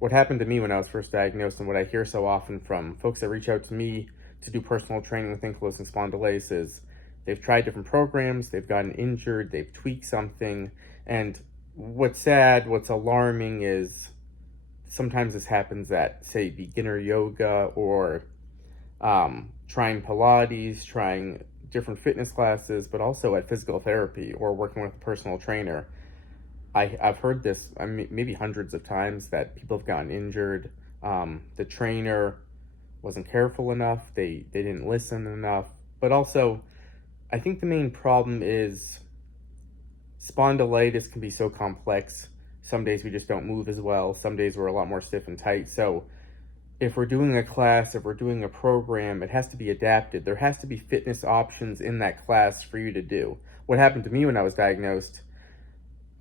what happened to me when I was first diagnosed, and what I hear so often from folks that reach out to me to do personal training with ankylosing spondylitis is they've tried different programs, they've gotten injured, they've tweaked something. And what's sad, what's alarming is sometimes this happens at, say, beginner yoga or trying Pilates, trying different fitness classes, but also at physical therapy or working with a personal trainer. I've heard this, maybe hundreds of times, that people have gotten injured. The trainer wasn't careful enough. They didn't listen enough. But also, I think the main problem is spondylitis can be so complex. Some days we just don't move as well. Some days we're a lot more stiff and tight. So if we're doing a class, if we're doing a program, it has to be adapted. There has to be fitness options in that class for you to do. What happened to me when I was diagnosed,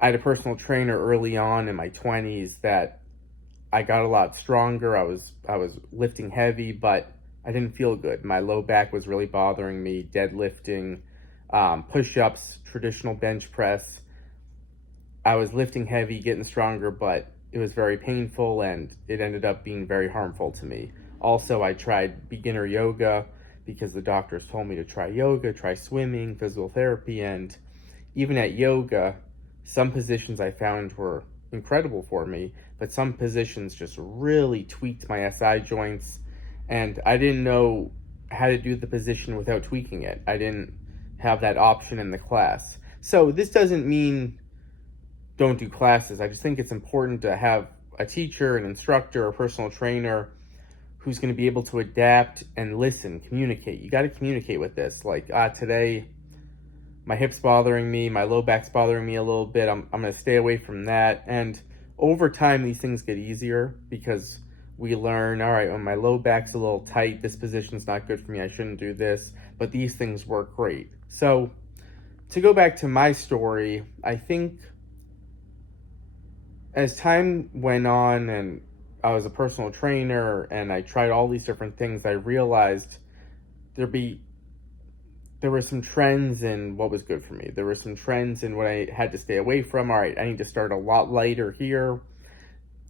I had a personal trainer early on in my 20s that I got a lot stronger. I was lifting heavy, but I didn't feel good. My low back was really bothering me, deadlifting, push-ups, traditional bench press. I was lifting heavy, getting stronger, but it was very painful and it ended up being very harmful to me. Also, I tried beginner yoga because the doctors told me to try yoga, try swimming, physical therapy, and even at yoga, some positions I found were incredible for me, but some positions just really tweaked my SI joints, and I didn't know how to do the position without tweaking it. I didn't have that option in the class. So this doesn't mean don't do classes. I just think it's important to have a teacher, an instructor, a personal trainer who's going to be able to adapt and listen, communicate. You got to communicate with this. Like, today my hip's bothering me, my low back's bothering me a little bit. I'm going to stay away from that. And over time, these things get easier because we learn, all right, when my low back's a little tight, this position's not good for me, I shouldn't do this, but these things work great. So to go back to my story, I think as time went on and I was a personal trainer and I tried all these different things, I realized there were some trends in what was good for me. There were some trends in what I had to stay away from. All right, I need to start a lot lighter here.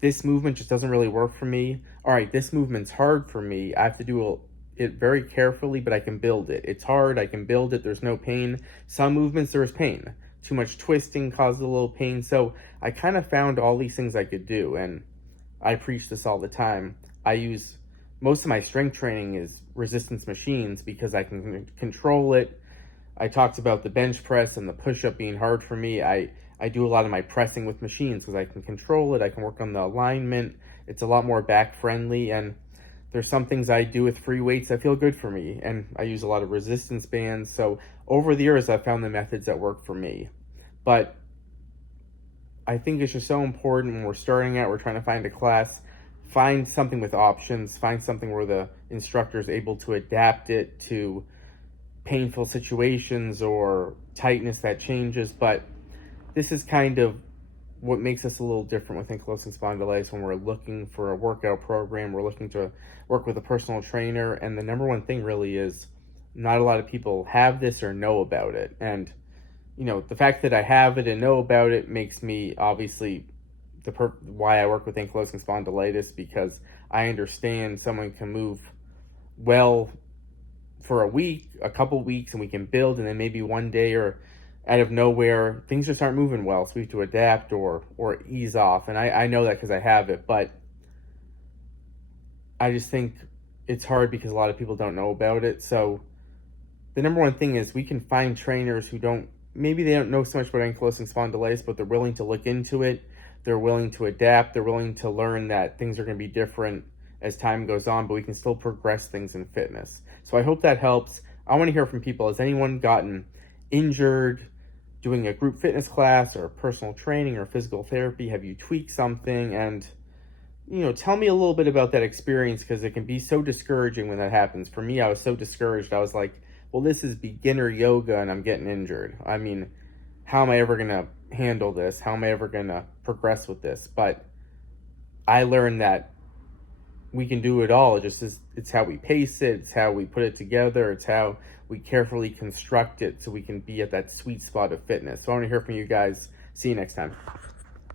This movement just doesn't really work for me. All right, this movement's hard for me. I have to do it very carefully, but I can build it. It's hard, I can build it, there's no pain. Some movements there's pain. Too much twisting causes a little pain. So I kind of found all these things I could do, and I preach this all the time. I use most of my strength training is resistance machines because I can control it. I talked about the bench press and the push-up being hard for me. I do a lot of my pressing with machines because I can control it. I can work on the alignment. It's a lot more back friendly, and there's some things I do with free weights that feel good for me, and I use a lot of resistance bands. So over the years, I've found the methods that work for me. But I think it's just so important when we're starting out, we're trying to find a class, find something with options, find something where the instructor is able to adapt it to painful situations or tightness that changes. But this is kind of what makes us a little different with ankylosing spondylitis when we're looking for a workout program, we're looking to work with a personal trainer. And the number one thing really is not a lot of people have this or know about it. And, you know, the fact that I have it and know about it makes me obviously why I work with ankylosing spondylitis, because I understand someone can move well for a week, a couple weeks, and we can build, and then maybe one day or out of nowhere, things just aren't moving well, so we have to adapt or ease off. And I know that because I have it, but I just think it's hard because a lot of people don't know about it. So the number one thing is we can find trainers who maybe they don't know so much about ankylosing spondylitis, but they're willing to look into it. They're willing to adapt. They're willing to learn that things are going to be different as time goes on, but we can still progress things in fitness. So I hope that helps. I want to hear from people. Has anyone gotten injured doing a group fitness class or personal training or physical therapy? Have you tweaked something? And, you know, tell me a little bit about that experience, because it can be so discouraging when that happens. For me, I was so discouraged. I was like, well, this is beginner yoga and I'm getting injured. I mean, how am I ever going to handle this? How am I ever going to progress with this? But I learned that we can do it all. It's how we pace it. It's how we put it together. It's how we carefully construct it so we can be at that sweet spot of fitness. So I want to hear from you guys. See you next time.